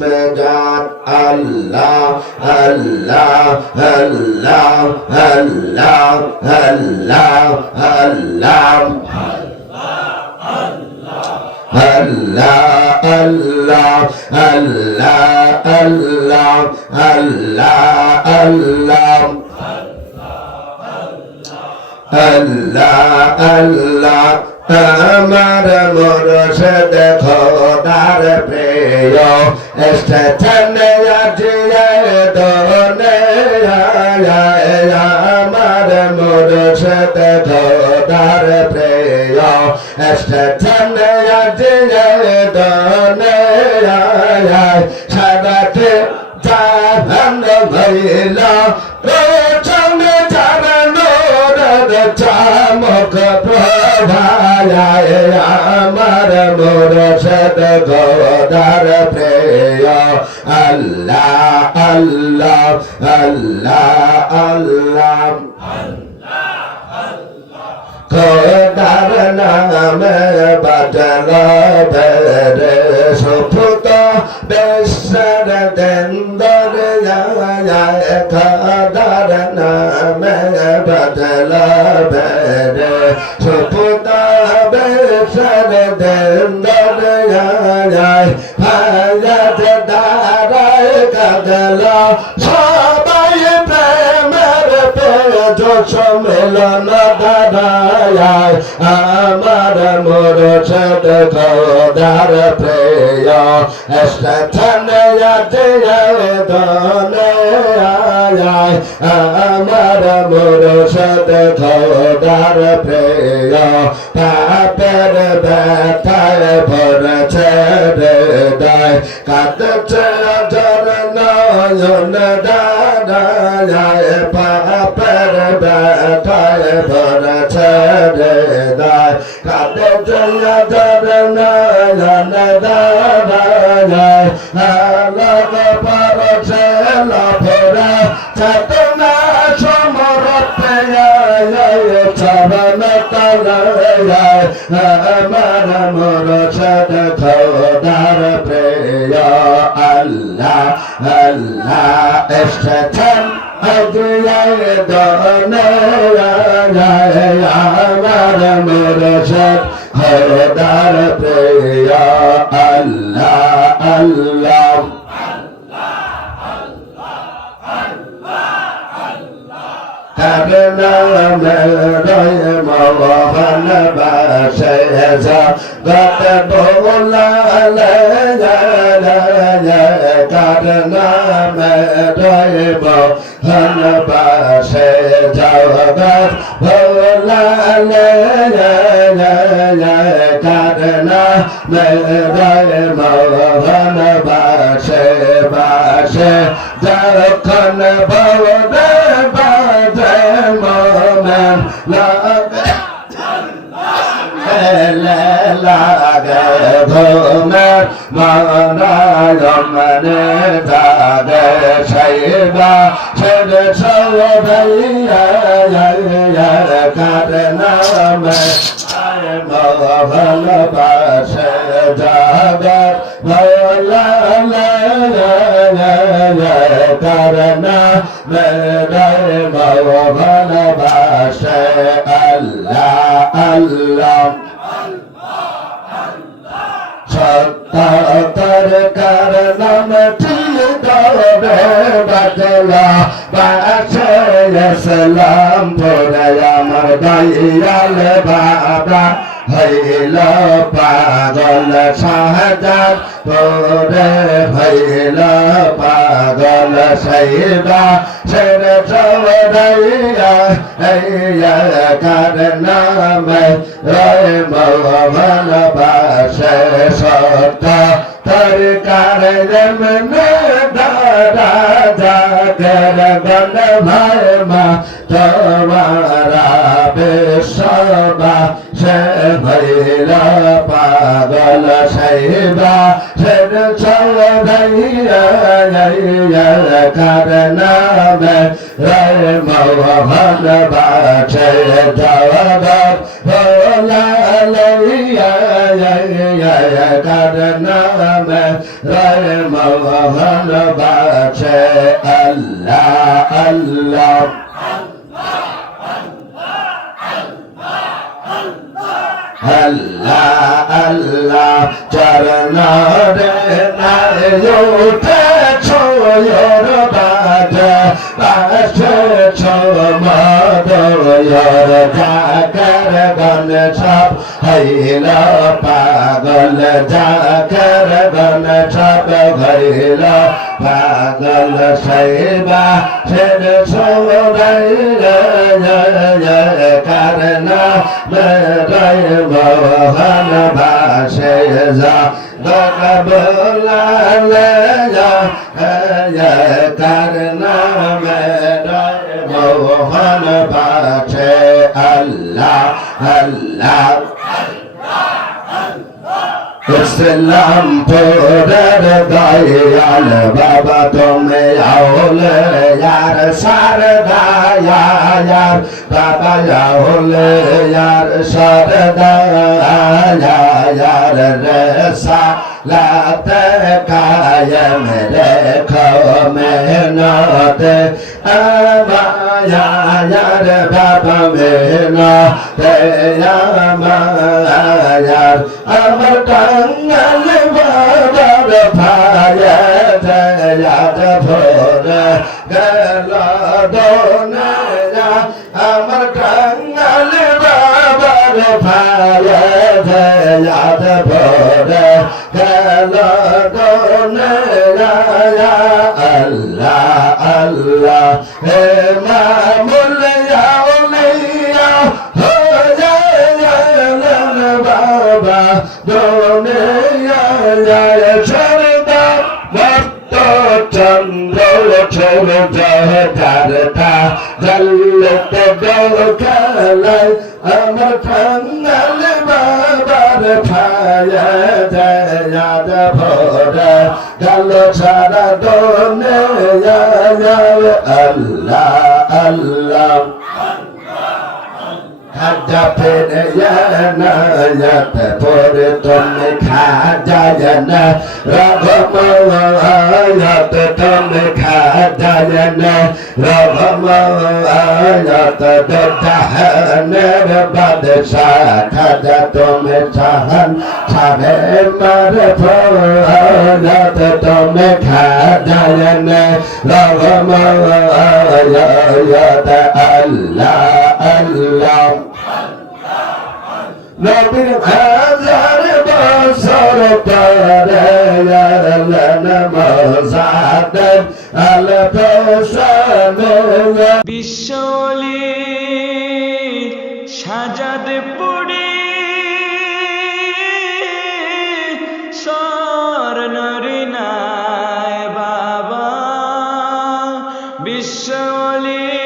में जान अल्लाह अल्लाह अल्लाह अल्लाह अल्लाह अल्लाह Allah Allah Allah Allah Allah Allah Allah Allah আমার মুর্শিদ খোদার প্রিয় স্থানে আজিয়ে দোনে আমার মুর্শিদ খোদার প্রিয় স্থানে আজিয়ে দোনে সাদাতে জাহান ভইলা রোচনে জানো চামক প্রভায় আমার মুর্শিদ খোদার প্রিয় আল্লাহ আল্লাহ আল্লাহ আল্লাহ খোদার নামে বাদল বেরে সুফুত বেশর দেন্দর যায় খোদার নামে বাদল বেরে সুফুত বেশর দেন্দর যায় হাজত দারায় কাদল সবাই প্রেমের পেজ সম্মেলন দাঁড়ায় আমার মুর্শিদ খোদার প্রিয় স্থানে আজিয়ে দোনে আমার মুর্শিদ খোদার প্রিয় পাপের ব্যথায় ভরেছে হৃদয় কাঁদছে অঝর নয়ন দাঁড়ায় পাপের ব্যথায় ভরেছে হৃদয় কাঁদছে অঝর নয়ন দাঁড়ায় আলোক পরছে লভরা চেতনা সমরতে চরণ তলায় আমার মুর্শিদ খোদার প্রিয় আল্লাহ আল্লাহ এসেছেন আজিয়ে দোনে আমার মুর্শিদ খোদার প্রিয় আল্লাহ আল্লাহ মোহন বাসে জগত বোলালে কারণ মোহন বাসে জগত বোলালে কারণ মোহন বাসে বাসে যখন ভবনে বাজে মোমেন লাগে ঘুমের মনে জাগে সাইবা ছেড়ে সবাইয়া কারণ ভালোবাসে জাগার কারণ ভালোবাসে আল্লাহ আল্লাহ সত্তর কারণ ঠিক বাদলা বাসে ইসলাম পড়ে আমার দয়াল বাবা হইল পাগল শাহজাদ পরে হইল পাগল সাইবা শের সৌরাইয়া কারণ রয় মোহন বাসে সত্য তর কারণ দাদা জাগর গণ ভাই মা তোমারা বেশবা সে ভৈল পাগল সাইবা শের সৌরাইয়া কারণ রয় মোহন বাসে জগৎ ভোলা কারণ রয় মোহন বাছে আল্লাহ আল্লাহ আল্লাহ আল্লাহ চরণরে নাই উঠে ছোয়র বাজা পাশে ছমদয়র জাগর গণ সব হইল পাগল জাগর গণ সব হইল পাগল শৈবা শের সৌরাইল করনা মেরাই মোহন বাসে যা গগবলালে যা করনা মেরাই মোহন বাসে আল্লাহ আল্লাহ ইসলাম পুরের দয়াল বাবা তুমি আউলে यार शारदा यार बाबा आउले यार शारदा यार रसा लात कायम रखो मेहनत आया यार बाबा मेहनत यार अमर टंगल बाबर भाया याद भोर गला दोनया अमर टंगल बाबर भाया याद भोर गला दोनया अल्लाह अल्लाह हे मामुल याउलिया हो बाबा दुनिया या शरदा वक्त चंद्र छोड़ जाए करता जल्लत दोखल अमर कंगल बाबर छाया याद भोर गल सारा दुनिया अल्लाह अल्लाह खाजा फिर यात पर तुम खाजा जन रघुमायत तुम खाजा जन रघुमायत दहन बादशाह खाजा तुम सहन सारे मर फयत तुम खाजा जन रघुमायत अल्लाह अल्लाह नबीर हजार बसर परे यारलन मजादत अल फसन বিশ্বলি সাজাদপুরে স্বর্ণরে নাই বাবা বিশ্বলি